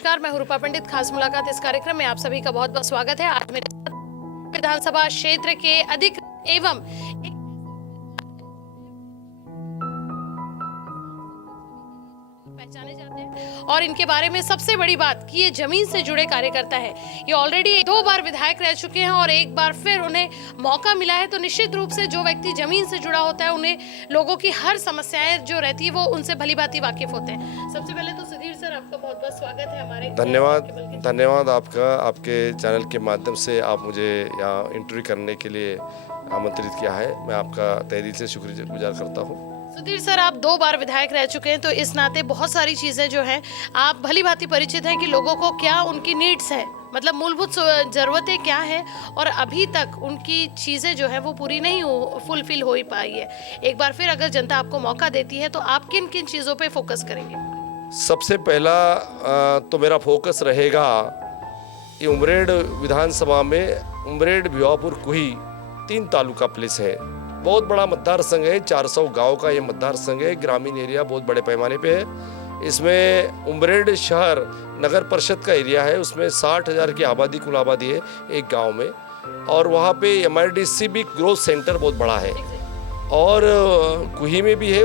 नमस्कार, मैं हूं रूपा पंडित। खास मुलाकात इस कार्यक्रम में आप सभी का बहुत बहुत स्वागत है। आज मेरे साथ विधानसभा क्षेत्र के अधिक एवं पहचाने जाते हैं और इनके बारे में सबसे बड़ी बात कि ये जमीन से जुड़े कार्यकर्ता है। ये ऑलरेडी 2 बार विधायक रह चुके हैं और एक बार फिर उन्हें मौका मिला है। तो निश्चित रूप से जो व्यक्ति जमीन से जुड़ा होता है उन्हें लोगों की हर समस्याएं जो रहती है वो उनसे भली भांति वाकिफ होते हैं। सबसे पहले तो सुधीर सर, आपका बहुत बहुत स्वागत है हमारे। धन्यवाद आपका। आपके चैनल के माध्यम से आप मुझे यहाँ इंटरव्यू करने के लिए आमंत्रित किया है। मैं आपका तहे दिल से शुक्रगुजार करता हूँ। सुधीर सर, आप 2 बार विधायक रह चुके हैं, तो इस नाते बहुत सारी चीज़ें जो हैं आप भली भांति परिचित हैं कि लोगों को क्या उनकी नीड्स है, मतलब मूलभूत ज़रूरतें क्या है और अभी तक उनकी चीज़ें जो है वो पूरी नहीं फुलफिल हो ही पाई है। एक बार फिर अगर जनता आपको मौका देती है तो आप किन किन चीज़ों पे फोकस करेंगे? सबसे पहला तो मेरा फोकस रहेगा ये उमरेड विधानसभा में उमरेड, भिवापुर, कुही 3 तालुका प्लेस है। बहुत बड़ा मतदार संघ है, 400 गांव का ये मतदार संघ है। ग्रामीण एरिया बहुत बड़े पैमाने पे है। इसमें उमरेड शहर नगर परिषद का एरिया है, उसमें 60,000 की आबादी, कुल आबादी है एक गांव में। और वहाँ पे MIDC भी ग्रोथ सेंटर बहुत बड़ा है और कुही में भी है,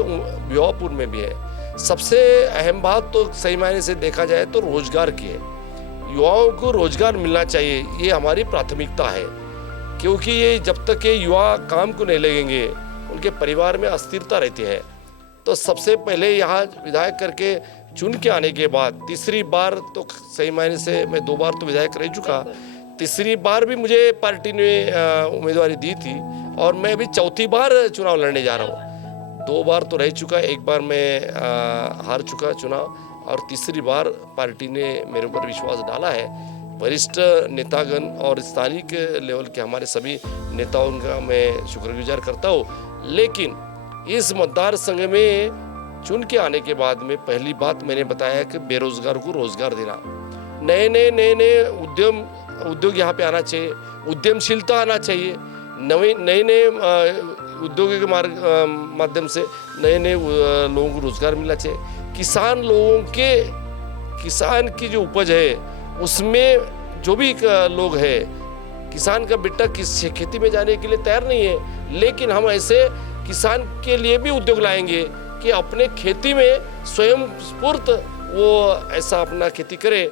भिवापुर में भी है। सबसे अहम बात तो सही मायने से देखा जाए तो रोजगार की है। युवाओं को रोजगार मिलना चाहिए, ये हमारी प्राथमिकता है। क्योंकि ये जब तक ये युवा काम को नहीं लगेंगे उनके परिवार में अस्थिरता रहती है। तो सबसे पहले यहाँ विधायक करके चुन के आने के बाद तीसरी बार तो सही मायने से मैं 2 बार तो विधायक रह चुका, तीसरी बार भी मुझे पार्टी ने उम्मीदवारी दी थी और मैं अभी 4थी बार चुनाव लड़ने जा रहा हूँ। 2 बार तो रह चुका, 1 बार मैं हार चुका चुनाव और तीसरी बार पार्टी ने मेरे ऊपर विश्वास डाला है। वरिष्ठ नेतागण और स्थानीय लेवल के हमारे सभी नेताओं का मैं शुक्रगुजार करता हूँ। लेकिन इस मतदार संघ में चुन के आने के बाद में पहली बात मैंने बताया कि बेरोजगार को रोजगार देना, नए उद्योग यहाँ पे आना चाहिए, उद्यमशीलता आना चाहिए, नए उद्योगों के माध्यम से नए लोगों को रोजगार मिलना चाहिए। किसान की जो उपज है उसमें जो भी लोग हैं, किसान का बेटा खेती में जाने के लिए तैयार नहीं है, लेकिन हम ऐसे किसान के लिए भी उद्योग लाएंगे कि अपने खेती में स्वयं स्फूर्त वो ऐसा अपना खेती करे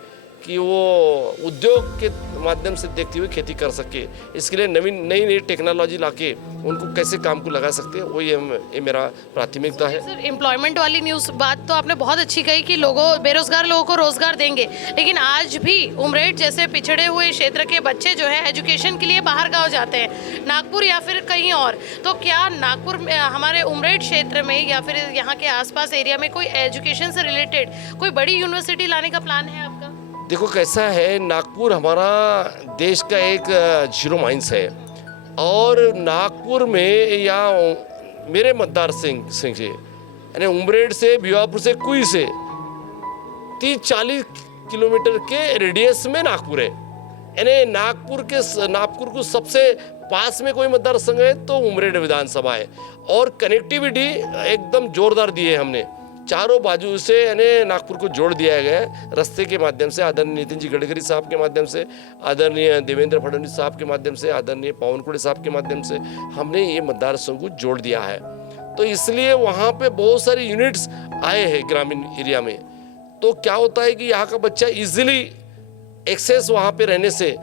कि वो उद्योग के माध्यम से देखते हुए खेती कर सके। इसके लिए नई टेक्नोलॉजी लाके उनको कैसे काम को लगा सकते हैं, वही ये मेरा प्राथमिकता है। सर, एम्प्लॉयमेंट वाली न्यूज़ बात तो आपने बहुत अच्छी कही कि बेरोजगार लोगों को रोजगार देंगे, लेकिन आज भी उमरेड जैसे पिछड़े हुए क्षेत्र के बच्चे जो है एजुकेशन के लिए बाहर गाँव जाते हैं, नागपुर या फिर कहीं और। तो क्या नागपुर में, हमारे उमरेड क्षेत्र में या फिर यहाँ के आसपास एरिया में कोई एजुकेशन से रिलेटेड कोई बड़ी यूनिवर्सिटी लाने का प्लान है आपका? देखो कैसा है, नागपुर हमारा देश का एक जीरो माइंस है और नागपुर में या मेरे मतदार संघ से यानी उमरेड से, भिवापुर से, कुई से 30-40 किलोमीटर के रेडियस में नागपुर है। यानी नागपुर को सबसे पास में कोई मतदार संघ है तो उमरेड विधानसभा है। और कनेक्टिविटी एकदम जोरदार दी है हमने, चारों बाजू से यानी नागपुर को जोड़ दिया गया है रास्ते के माध्यम से। आदरणीय नितिन जी गडकरी साहब के माध्यम से, आदरणीय देवेंद्र फडणवीस साहब के माध्यम से, आदरणीय पवन कुमार साहब के माध्यम से हमने ये मतदार संघ को जोड़ दिया है। तो इसलिए वहाँ पे बहुत सारी यूनिट्स आए हैं ग्रामीण एरिया में। तो क्या होता है कि यहाँ का बच्चा इजीली एक्सेस वहाँ पे रहने से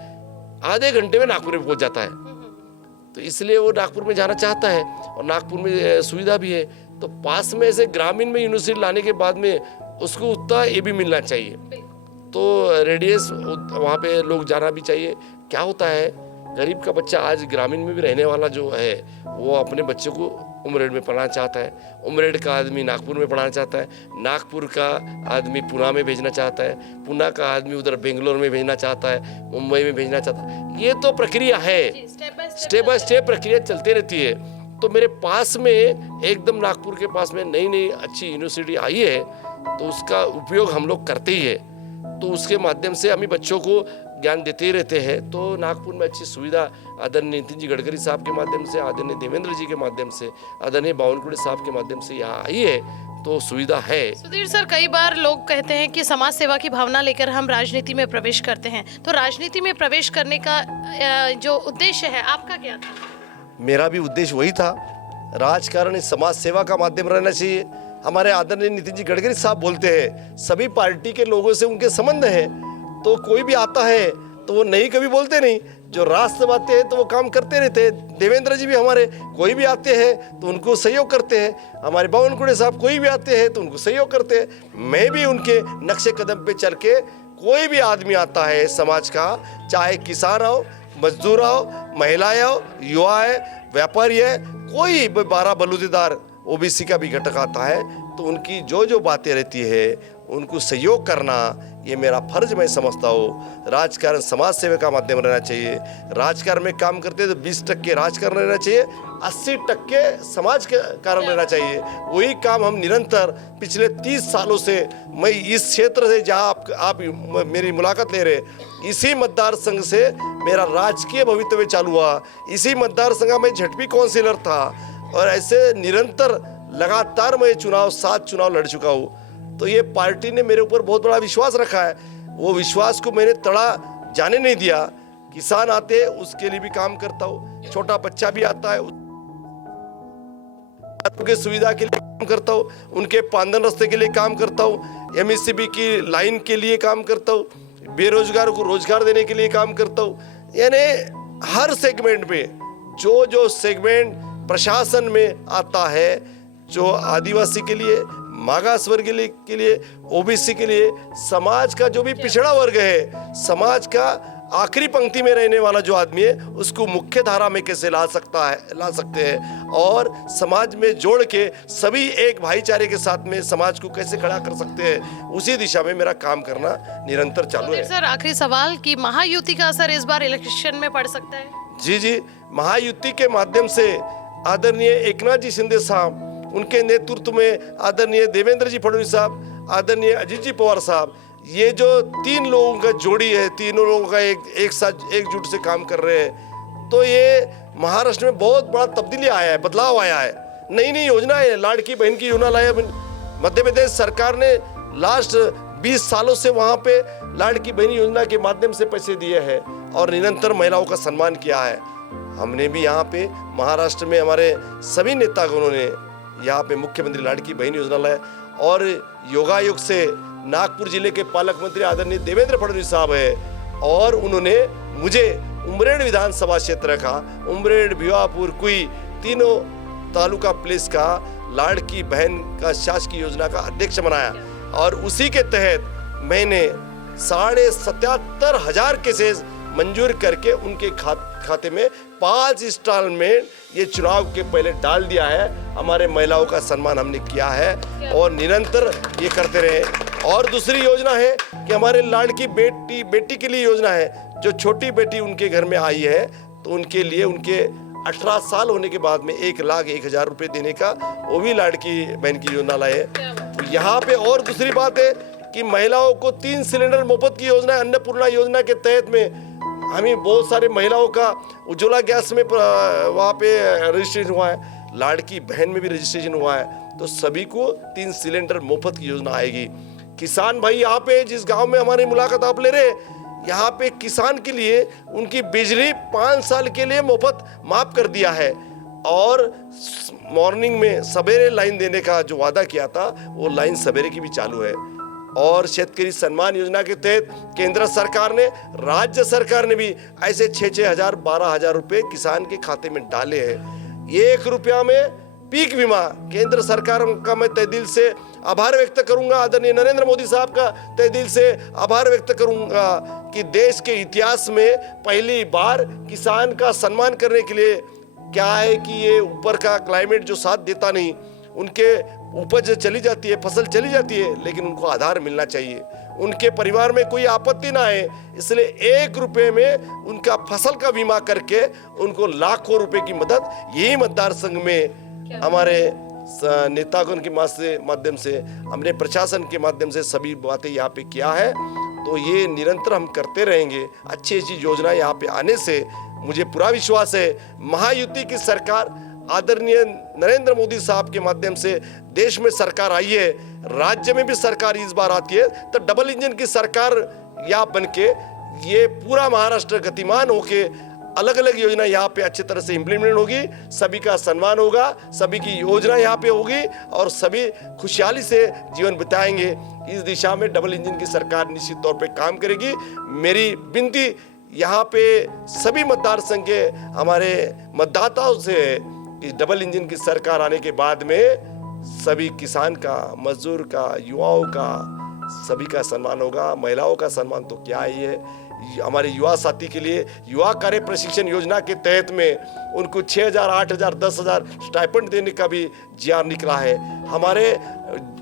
आधे घंटे में नागपुर में पहुँच जाता है। तो इसलिए वो नागपुर में जाना चाहता है और नागपुर में सुविधा भी है। तो पास में ऐसे ग्रामीण में यूनिवर्सिटी लाने के बाद में उसको उतना ये भी मिलना चाहिए, तो रेडियस वहाँ पे लोग जाना भी चाहिए। क्या होता है, गरीब का बच्चा आज ग्रामीण में भी रहने वाला जो है वो अपने बच्चों को उमरेड में पढ़ाना चाहता है, उमरेड का आदमी नागपुर में पढ़ाना चाहता है, नागपुर का आदमी पुणे में भेजना चाहता है, पुणे का आदमी उधर बेंगलोर में भेजना चाहता है, मुंबई में भेजना चाहता है। ये तो प्रक्रिया है, स्टेप बाय स्टेप प्रक्रिया चलती रहती है। तो मेरे पास में एकदम नागपुर के पास में नई अच्छी यूनिवर्सिटी आई है, तो उसका उपयोग हम लोग करते ही है। तो उसके माध्यम से हम बच्चों को ज्ञान देते ही रहते हैं। तो नागपुर में अच्छी सुविधा आदरणीय नितिन जी गडकरी साहब के माध्यम से, आदरणीय देवेंद्र जी के माध्यम से, आदरणीय बावनकुड़े साहब के माध्यम से यहाँ आई है। तो सुविधा है। सुधीर सर, कई बार लोग कहते हैं कि समाज सेवा की भावना लेकर हम राजनीति में प्रवेश करते हैं, तो राजनीति में प्रवेश करने का जो उद्देश्य है आपका क्या था? मेरा भी उद्देश्य वही था। राजकारण इस समाज सेवा का माध्यम रहना चाहिए। हमारे आदरणीय नितिन जी गडकरी साहब बोलते हैं सभी पार्टी के लोगों से उनके संबंध है, तो कोई भी आता है तो वो नहीं कभी बोलते नहीं, जो रास्ते आते हैं तो वो काम करते रहते हैं। देवेंद्र जी भी हमारे कोई भी आते हैं तो उनको सहयोग करते हैं, हमारे बावनकुड़े साहब कोई भी आते हैं तो उनको सहयोग करते हैं। मैं भी उनके नक्शे कदम पे चल के, कोई भी आदमी आता है समाज का, चाहे किसान हो, मजदूर हो, महिलाएं हो, युवा है, व्यापारी है, कोई 12 बलूचीदार ओबीसी का भी घटक आता है, तो उनकी जो जो बातें रहती है उनको सहयोग करना ये मेरा फर्ज मैं समझता हूँ। राजकारण समाज सेवा का माध्यम रहना चाहिए। राजकारण में काम करते तो 20% राजकारण रहना चाहिए, 80% समाज के कारण रहना चाहिए। वही काम हम निरंतर पिछले 30 सालों से, मैं इस क्षेत्र से जहाँ आप मेरी मुलाकात ले रहे, इसी मतदार संघ से मेरा राजकीय भवितव्य चालू हुआ। इसी मतदार संघ में झटपी काउंसिलर था और ऐसे निरंतर लगातार मैं 7 चुनाव लड़ चुका हूँ। तो ये पार्टी ने मेरे ऊपर बहुत बड़ा विश्वास रखा है, वो विश्वास को मैंने तड़ा जाने नहीं दिया। किसान आते हैं उसके लिए भी काम करता हूँ, छोटा बच्चा भी आता है उनके सुविधा के लिए काम करता हूँ, उनके पांदन रास्ते के लिए काम करता हूँ, एमएससीबी की लाइन के लिए काम करता हूँ, बेरोजगार को रोजगार देने के लिए काम करता हूँ। यानी हर सेगमेंट में जो जो सेगमेंट प्रशासन में आता है, जो आदिवासी के लिए, मागास वर्ग के लिए, ओबीसी के लिए, समाज का जो भी पिछड़ा वर्ग है, समाज का आखिरी पंक्ति में रहने वाला जो आदमी है, उसको मुख्य धारा में कैसे ला सकते हैं और समाज में जोड़ के सभी एक भाईचारे के साथ में समाज को कैसे खड़ा कर सकते हैं, उसी दिशा में मेरा काम करना निरंतर चालू है। सर, आखिरी सवाल कि महायुति का असर इस बार इलेक्शन में पड़ सकता है? जी, महायुति के माध्यम से आदरणीय एकनाथ जी शिंदे साहब, उनके नेतृत्व में आदरणीय देवेंद्र जी फडणवीस साहब, आदरणीय अजित जी पवार साहब, ये जो 3 लोगों का जोड़ी है, तीनों लोगों का एक साथ एकजुट से काम कर रहे हैं, तो ये महाराष्ट्र में बहुत बड़ा तब्दीली आया है, बदलाव आया है। नई नई योजना है, लाड़की बहन की योजना लाया मध्य प्रदेश सरकार ने। लास्ट 20 सालों से वहाँ पे लाड़की बहन योजना के माध्यम से पैसे दिए हैं और निरंतर महिलाओं का सम्मान किया है। हमने भी यहाँ पे महाराष्ट्र में हमारे सभी नेतागणों ने यहाँ पे मुख्यमंत्री लाड़की बहन योजना लाया और योगायोग से नागपुर जिले के पालक मंत्री आदरणीय देवेंद्र फडणवीस साहब है और उन्होंने मुझे उमरेड विधानसभा क्षेत्र का, उमरेड, भिवापुर, कुई तीनों तालुका प्लेस का लाड़की बहन का शासकीय योजना का अध्यक्ष बनाया और उसी के तहत मैंने 77,500 केसेस मंजूर करके उनके खाते में 5 इंस्टॉलमेंट ये चुनाव के पहले डाल दिया है। हमारे महिलाओं का सम्मान हमने किया है और निरंतर ये करते रहे। और दूसरी योजना है कि हमारे लाड़की बेटी के लिए योजना है, जो छोटी बेटी उनके घर में आई है तो उनके लिए उनके 18 साल होने के बाद में 1,01,000 रुपये देने का वो भी लाड़की बहन की योजना लाए। तो यहाँ पे और दूसरी बात है कि महिलाओं को 3 सिलेंडर मुफ्त की योजना है। अन्नपूर्णा योजना के तहत में हमें बहुत सारे महिलाओं का उज्ज्वला गैस में वहाँ पे रजिस्ट्रेशन हुआ है, लाड़की बहन में भी रजिस्ट्रेशन हुआ है, तो सभी को 3 सिलेंडर मुफ्त की योजना आएगी। किसान भाई यहाँ पे जिस गांव में हमारी मुलाकात आप ले रहे, यहाँ पे किसान के लिए उनकी बिजली 5 साल के लिए मुफ्त माफ कर दिया है और मॉर्निंग में सवेरे लाइन देने का जो वादा किया था वो लाइन सवेरे की भी चालू है। और शेतकरी सम्मान योजना के तहत केंद्र सरकार ने, राज्य सरकार ने भी ऐसे 6,000 12,000 रुपये किसान के खाते में डाले हैं। 1 रुपया में पीक बीमा केंद्र सरकार का मैं तहे दिल से आभार व्यक्त करूंगा। आदरणीय नरेंद्र मोदी साहब का तहे दिल से आभार व्यक्त करूंगा कि देश के इतिहास में पहली बार किसान का सम्मान करने के लिए, क्या है कि ये ऊपर का क्लाइमेट जो साथ देता नहीं, उनके उपज चली जाती है, फसल चली जाती है, लेकिन उनको आधार मिलना चाहिए, उनके परिवार में कोई आपत्ति ना आए, इसलिए 1 रुपये में उनका फसल का बीमा करके उनको लाखों रुपए की मदद यही मतदार संघ में हमारे नेतागण के माध्यम से, हमने प्रशासन के माध्यम से सभी बातें यहाँ पे किया है। तो ये निरंतर हम करते रहेंगे। अच्छी अच्छी योजना यहाँ पे आने से मुझे पूरा विश्वास है महायुति की सरकार आदरणीय नरेंद्र मोदी साहब के माध्यम से देश में सरकार आई है, राज्य में भी सरकार इस बार आती है, तो डबल इंजन की सरकार यहाँ बन के ये पूरा महाराष्ट्र गतिमान होके अलग अलग योजना यहाँ पे अच्छी तरह से इम्प्लीमेंट होगी, सभी का सम्मान होगा, सभी की योजना यहाँ पे होगी और सभी खुशहाली से जीवन बिताएंगे। इस दिशा में डबल इंजन की सरकार निश्चित तौर पे काम करेगी। मेरी विनती यहाँ पे सभी मतदार संघ के हमारे मतदाताओं से है कि डबल इंजन की सरकार आने के बाद में सभी किसान का, मजदूर का, युवाओं का, सभी का सम्मान होगा। महिलाओं का सम्मान तो क्या ही है, हमारे युवा साथी के लिए युवा कार्य प्रशिक्षण योजना के तहत में उनको 6,000, 8,000, 10,000 स्टाइपेंड देने का भी जीआर निकला है। हमारे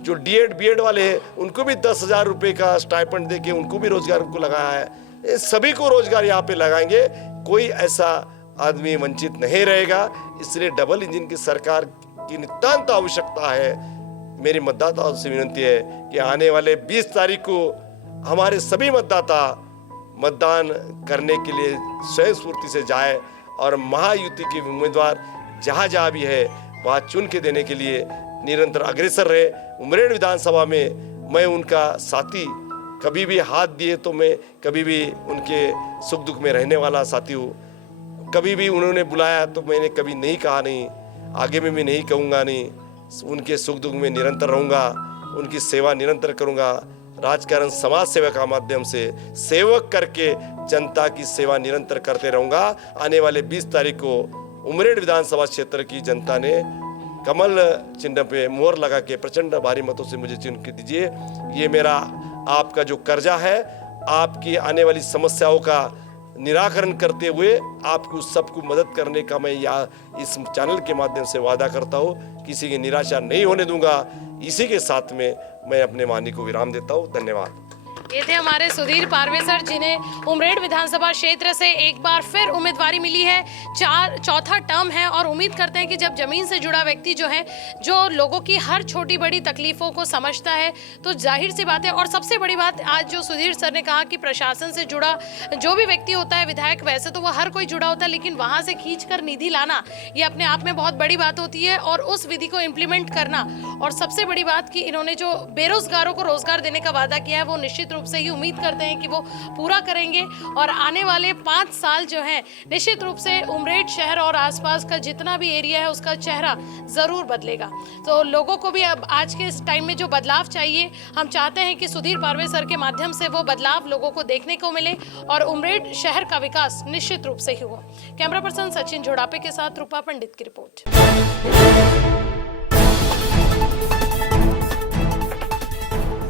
जो डीएड बीएड वाले हैं उनको भी 10,000 रुपये का स्टाइपेंड दे के उनको भी रोजगार को लगाया है। सभी को रोजगार यहाँ पे लगाएंगे, कोई ऐसा आदमी वंचित नहीं रहेगा। इसलिए डबल इंजन की सरकार की नितांत आवश्यकता है। मेरी मतदाताओं से विनती है कि आने वाले 20 तारीख को हमारे सभी मतदाता मतदान करने के लिए स्वयं स्फूर्ति से जाए और महायुति के उम्मीदवार जहाँ जहाँ भी है वहाँ चुन के देने के लिए निरंतर अग्रसर रहे। उमरेड विधानसभा में मैं उनका साथी, कभी भी हाथ दिए तो मैं कभी भी उनके सुख दुख में रहने वाला साथी हूँ। कभी भी उन्होंने बुलाया तो मैंने कभी नहीं कहा नहीं, आगे में भी नहीं कहूँगा नहीं। उनके सुख दुख में निरंतर रहूँगा, उनकी सेवा निरंतर करूँगा। राजकारण समाज सेवा का माध्यम से सेवक करके जनता की सेवा निरंतर करते रहूँगा। आने वाले 20 तारीख को उमरेड विधानसभा क्षेत्र की जनता ने कमल चिन्ह पे मोहर लगा के प्रचंड भारी मतों से मुझे चुन के दीजिए। ये मेरा आपका जो कर्जा है, आपकी आने वाली समस्याओं का निराकरण करते हुए आपको सबको मदद करने का मैं इस चैनल के माध्यम से वादा करता हूँ। किसी की निराशा नहीं होने दूंगा। इसी के साथ में मैं अपने वाणी को विराम देता हूँ। धन्यवाद। ये थे हमारे सुधीर पारवे सर, जिन्हें उमरेड विधानसभा क्षेत्र से एक बार फिर उम्मीदवारी मिली है। चौथा टर्म है और उम्मीद करते हैं कि जब जमीन से जुड़ा व्यक्ति जो है, जो लोगों की हर छोटी बड़ी तकलीफों को समझता है, तो जाहिर सी बात है। और सबसे बड़ी बात आज जो सुधीर सर ने कहा कि प्रशासन से जुड़ा जो भी व्यक्ति होता है, विधायक वैसे तो वह हर कोई जुड़ा होता है, लेकिन वहाँ से खींच कर निधि लाना ये अपने आप में बहुत बड़ी बात होती है और उस विधि को इम्प्लीमेंट करना। और सबसे बड़ी बात कि इन्होंने जो बेरोजगारों को रोजगार देने का वादा किया है वो निश्चित रूप से ही उम्मीद करते हैं कि वो पूरा करेंगे। और आने वाले 5 साल जो हैं निश्चित रूप से उमरेड शहर और आसपास का जितना भी एरिया है उसका चेहरा ज़रूर बदलेगा। तो लोगों को भी अब आज के इस टाइम में जो बदलाव चाहिए, हम चाहते हैं कि सुधीर पारवे सर के माध्यम से वो बदलाव लोगों को देखने को मिले और उमरेड शहर का विकास निश्चित रूप से ही हो। कैमरा पर्सन सचिन झोड़ापे के साथ रूपा पंडित की रिपोर्ट।